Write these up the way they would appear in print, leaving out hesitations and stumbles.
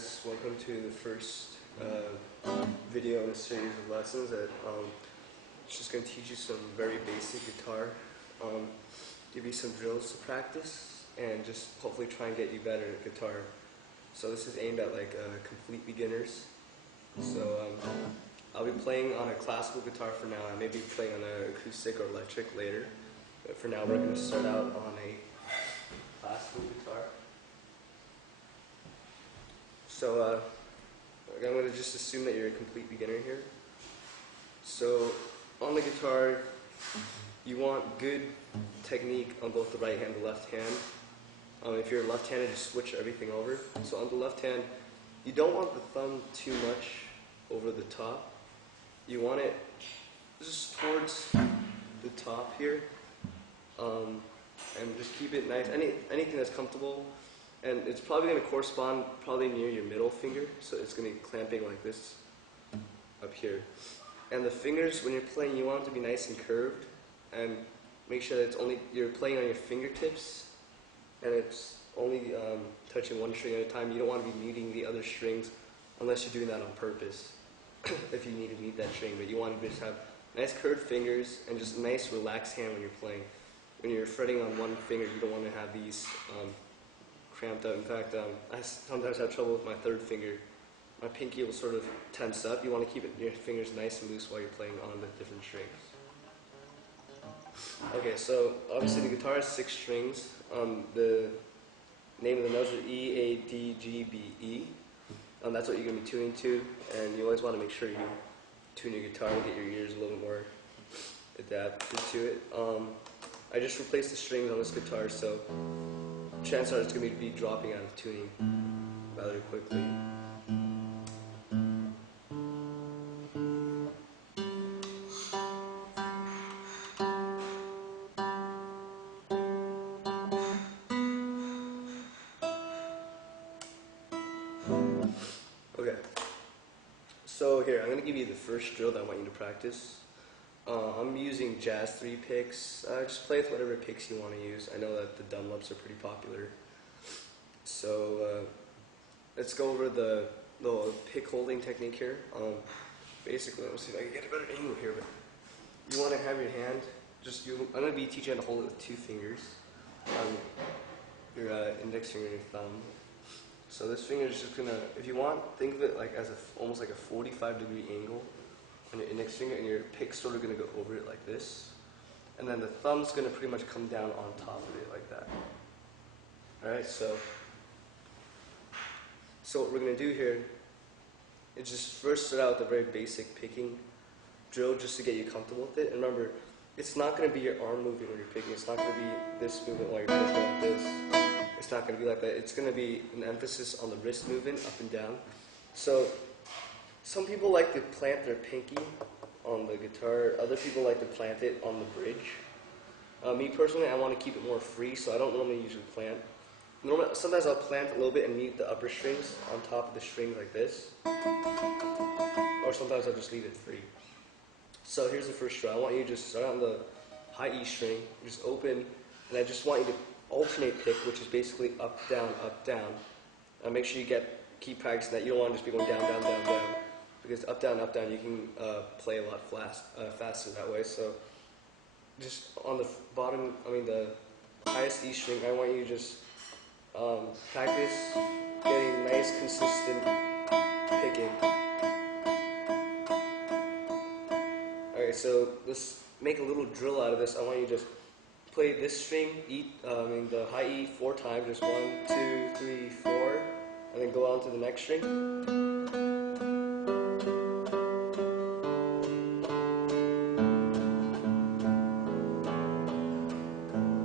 guys, welcome to the first video in a series of lessons that it's just going to teach you some very basic guitar, give you some drills to practice, and just hopefully try and get you better at guitar. So this is aimed at like complete beginners. So I'll be playing on a classical guitar for now. I may be playing on an acoustic or electric later, but for now we're going to start out on a classical guitar. So I'm going to just assume that you're a complete beginner here. So on the guitar, you want good technique on both the right hand and the left hand. If you're left-handed, just switch everything over. So on the left hand, you don't want the thumb too much over the top. You want it just towards the top here, and just keep it nice. Anything that's comfortable. And it's probably going to correspond probably near your middle finger, so it's going to be clamping like this up here. And the fingers, when you're playing, you want them to be nice and curved, and make sure that it's only you're playing on your fingertips, and it's only touching one string at a time. You don't want to be muting the other strings unless you're doing that on purpose. If you need to mute that string, but you want to just have nice curved fingers and just a nice relaxed hand when you're playing. When you're fretting on one finger, you don't want to have these cramped up. In fact, I sometimes have trouble with my third finger. My pinky will sort of tense up. You want to keep your fingers nice and loose while you're playing on the different strings. Okay, so obviously the guitar has 6 strings. The name of the notes are E, A, D, G, B, E. That's what you're going to be tuning to, and you always want to make sure you tune your guitar and get your ears a little more adapted to it. I just replaced the strings on this guitar, so chances are it's going to be dropping out of tuning rather quickly. Okay, so here, I'm going to give you the first drill that I want you to practice. I'm using jazz 3 picks. Just play with whatever picks you want to use. I know that the Dunlops are pretty popular. So let's go over the pick holding technique here. Basically, let me see if I can get a better angle here. But you want to have your hand, I'm going to be teaching you how to hold it with 2 fingers. Your index finger and your thumb. So this finger is just going to, if you want, think of it like as almost like a 45-degree angle on your index finger, and your pick's sort of going to go over it like this. And then the thumb's going to pretty much come down on top of it like that. Alright, so what we're going to do here is just first start out with a very basic picking drill just to get you comfortable with it. And remember, it's not going to be your arm moving when you're picking. It's not going to be this movement while you're picking like this. It's not going to be like that. It's going to be an emphasis on the wrist movement up and down. So some people like to plant their pinky on the guitar. Other people like to plant it on the bridge. Me personally, I want to keep it more free, so I don't normally usually plant. Sometimes I'll plant a little bit and mute the upper strings on top of the strings like this. Or sometimes I'll just leave it free. So here's the first drill. I want you to just start on the high E string, just open, and I just want you to alternate pick, which is basically up, down, make sure you keep practicing that. You don't want to just be going down, down, down, down, because up, down, you can play a lot faster that way. So just on the bottom, the highest E string, I want you to just practice getting nice, consistent picking. Alright, so let's make a little drill out of this. I want you to just play this string, the high E 4 times, just 1, 2, 3, 4, and then go on to the next string.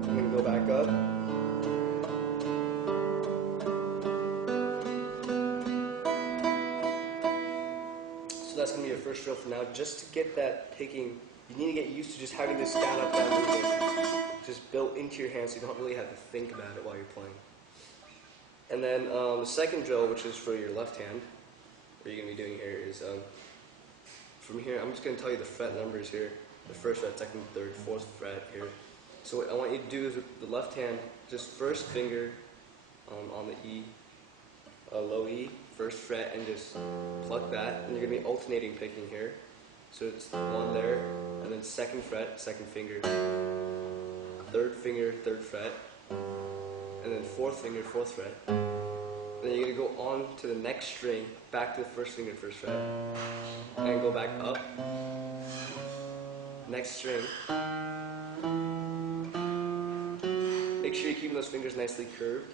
And then go back up. So that's going to be your first drill for now. Just to get that picking, you need to get used to just having this down, up, down movement just built into your hand, so you don't really have to think about it while you're playing. And then the second drill, which is for your left hand, what you're going to be doing here is, from here, I'm just going to tell you the fret numbers here. The first fret, second, third, fourth fret here. So what I want you to do is with the left hand, just first finger on the E, low E, first fret, and just pluck that. And you're going to be alternating picking here. So it's one there, and then second fret, second finger, third finger, third fret, and then fourth finger, fourth fret. Then you're going to go on to the next string, back to the first finger, first fret, and go back up. Next string. Make sure you're keeping those fingers nicely curved,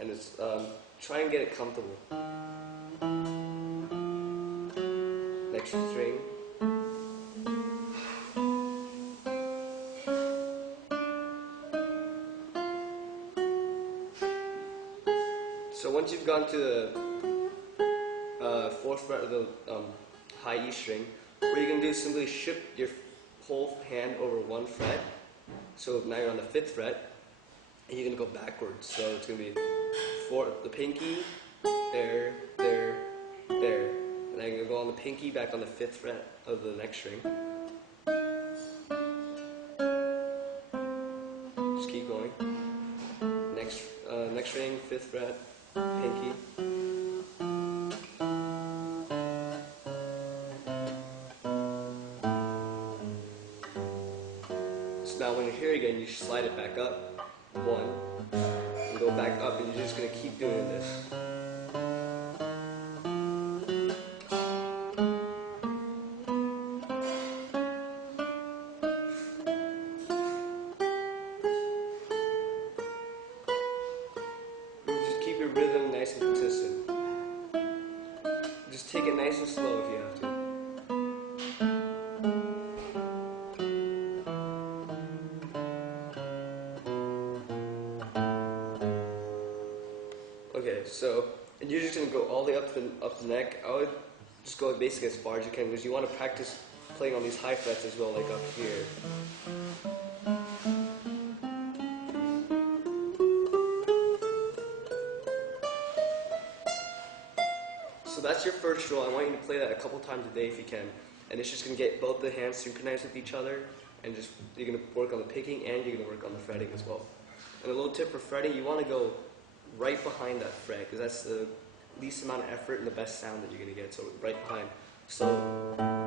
and it's try and get it comfortable. Next string. So once you've gone to the fourth fret of the high E string, what you're going to do is simply shift your whole hand over one fret. So now you're on the fifth fret, and you're going to go backwards. So it's going to be the pinky, there, there, there. And then you're going to go on the pinky, back on the fifth fret of the next string. Just keep going. Next string, fifth fret, pinky. So now when you're here again, you slide it back up, one, and go back up, and you're just going to keep doing this. Just keep your rhythm nice and consistent. Just take it nice and slow if you have to. Okay, so, and you're just going to go all the way up the neck. I would just go basically as far as you can, because you want to practice playing on these high frets as well, like up here. So that's your first drill. I want you to play that a couple times a day if you can. And it's just going to get both the hands synchronized with each other, and just you're going to work on the picking and you're going to work on the fretting as well. And a little tip for fretting, you want to go right behind that fret, because that's the least amount of effort and the best sound that you're going to get. So right behind. So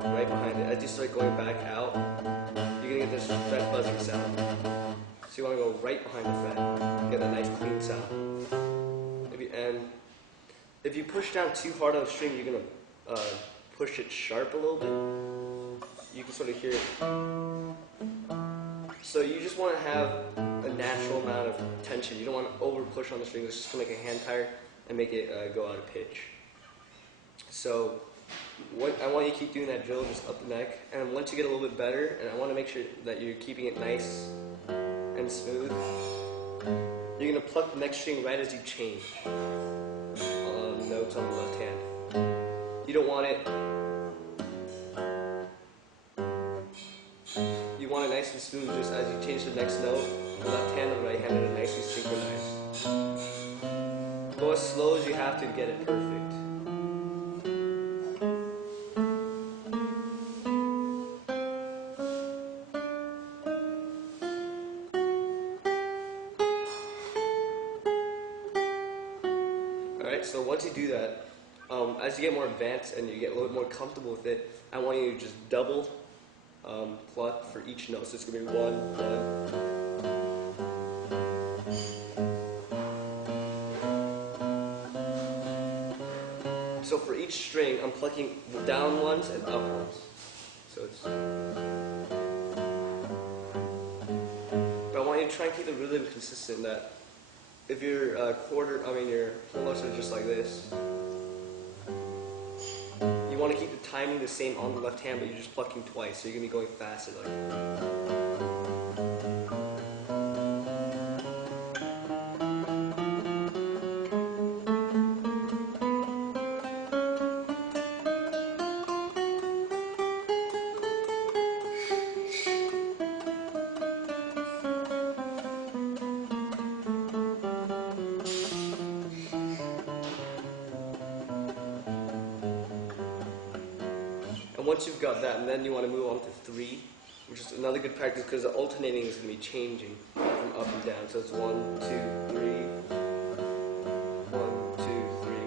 right behind it. As you start going back out, you're going to get this fret buzzing sound. So you want to go right behind the fret, get a nice clean sound. If you push down too hard on the string, you're going to push it sharp a little bit. You can sort of hear it. So you just want to have a natural amount of tension. You don't want to over push on the string. It's just going to make a hand tire and make it go out of pitch. So I want you to keep doing that drill just up the neck. And once you get a little bit better, and I want to make sure that you're keeping it nice and smooth, you're going to pluck the next string right as you change notes on the left hand. You don't want it. You want it nice and smooth just as you change the next note. The left hand and the right hand are nicely synchronized. Go as slow as you have to get it perfect. Alright, so once you do that, as you get more advanced and you get a little bit more comfortable with it, I want you to just double pluck for each note. So it's going to be 1, 1. So for each string, I'm plucking down ones and up ones. So it's. But I want you to try and keep the rhythm consistent. That if your your whole notes are just like this, you want to keep the timing the same on the left hand, but you're just plucking twice, so you're going to be going faster. And once you've got that, and then you want to move on to 3, which is another good practice because the alternating is going to be changing from up and down. So it's 1, 2, 3, 1, 2, 3.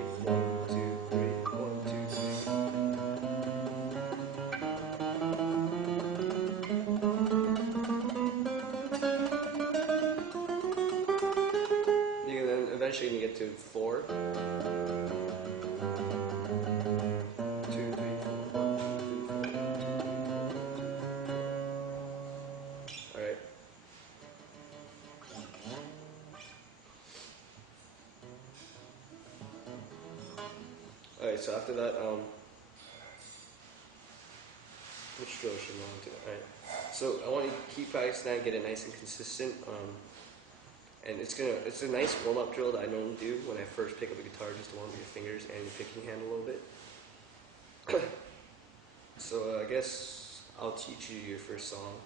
eventually gonna get to 4. 2, 3, 4, 1, 2, 3, 4. Alright. Alright, so after that, which drill should I want to do? Alright. So I want you to keep practicing that, get it nice and consistent. And it's a nice warm-up drill that I normally do when I first pick up a guitar, just to warm up your fingers and your picking hand a little bit. So I guess I'll teach you your first song.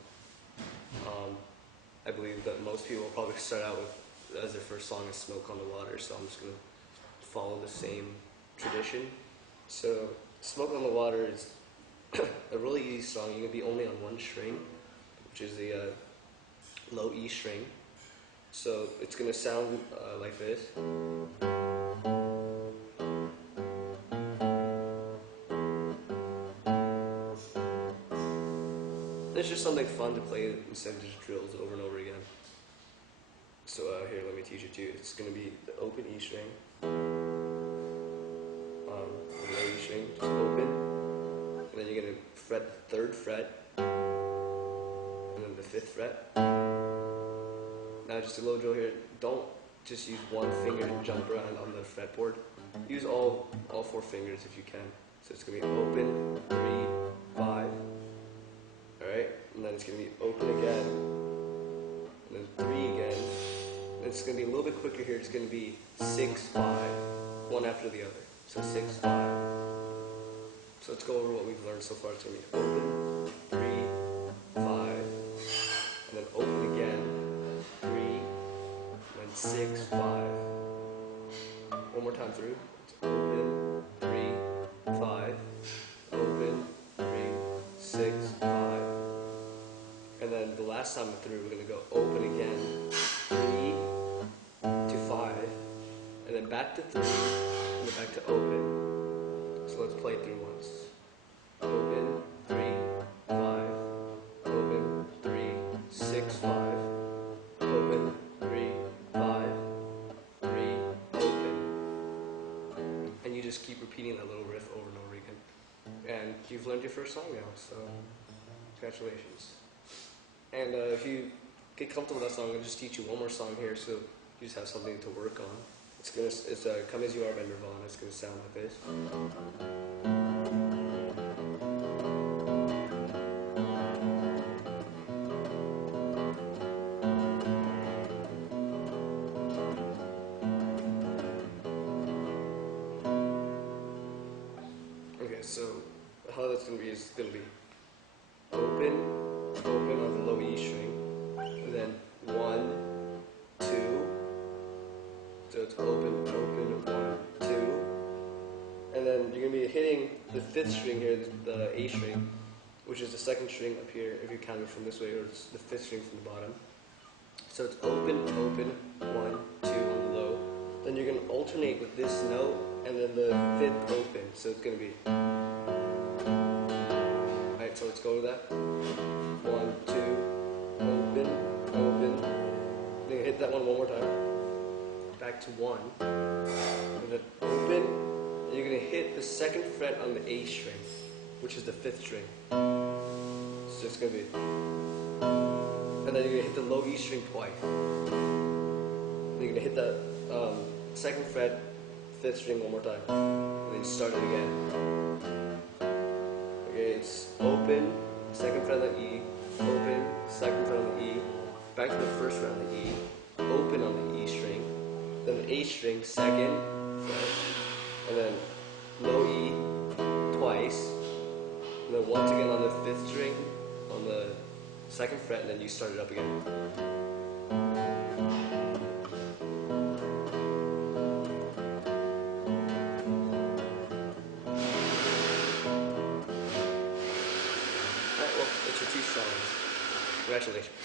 I believe that most people will probably start out with, as their first song is Smoke on the Water, so I'm just going to follow the same tradition. So Smoke on the Water is a really easy song. You're going to be only on one string, which is the low E string. So it's going to sound like this. It's just something fun to play instead of just drills over and over again. So here, let me teach it to you. It's going to be the open E string, the low E string, just open, and then you're going to fret the 3rd fret, and then the 5th fret. Now just a little drill here. Don't just use one finger to jump around on the fretboard. Use all 4 fingers if you can. So it's going to be open, 3, 5. Alright, and then it's going to be open again, and then 3 again. And it's going to be a little bit quicker here. It's going to be 6, 5, one after the other. So 6, 5. So let's go over what we've learned so far. It's going to be open, 3, 5, and then open again, 3, and then 6, 5. One more time through. It's open, 3, 5, open, 3, 6, 5. And then the last time through, we're going to go open again, 3 to 5, and then back to 3, and then back to open. So let's play it through once. Open, 3, 5, open, 3, 6, 5, open, 3, 5, 3, open. And you just keep repeating that little riff over and over again. And you've learned your first song now, so congratulations. And if you get comfortable with that song, I'll just teach you one more song here, so you just have something to work on. It's Come As You Are by Nirvana. It's gonna sound like this. Okay, so how that's gonna be is gonna be open on the low E string, and then 1, 2. So it's open, 1, 2, and then you're gonna be hitting the 5th string here, the A string, which is the 2nd string up here if you count it from this way, or it's the 5th string from the bottom. So it's open, 1, 2 on the low. Then you're gonna alternate with this note and then the 5th open. So it's gonna be. Alright, so let's go to that. 1, 2, open. Then you hit that one more time. Back to 1. And then open. And you're going to hit the 2nd fret on the A string, which is the 5th string. So it's going to be. And then you're going to hit the low E string twice. Then you're going to hit that 2nd fret, 5th string one more time. And then you start it again. Okay, it's open, 2nd fret on the E, open, 2nd fret on the E, back to the 1st fret on the E, open on the E string, then the A string, 2nd fret, and then low E twice, and then once again on the 5th string, on the 2nd fret, and then you start it up again. Alright, well, that's your 2 songs. Congratulations.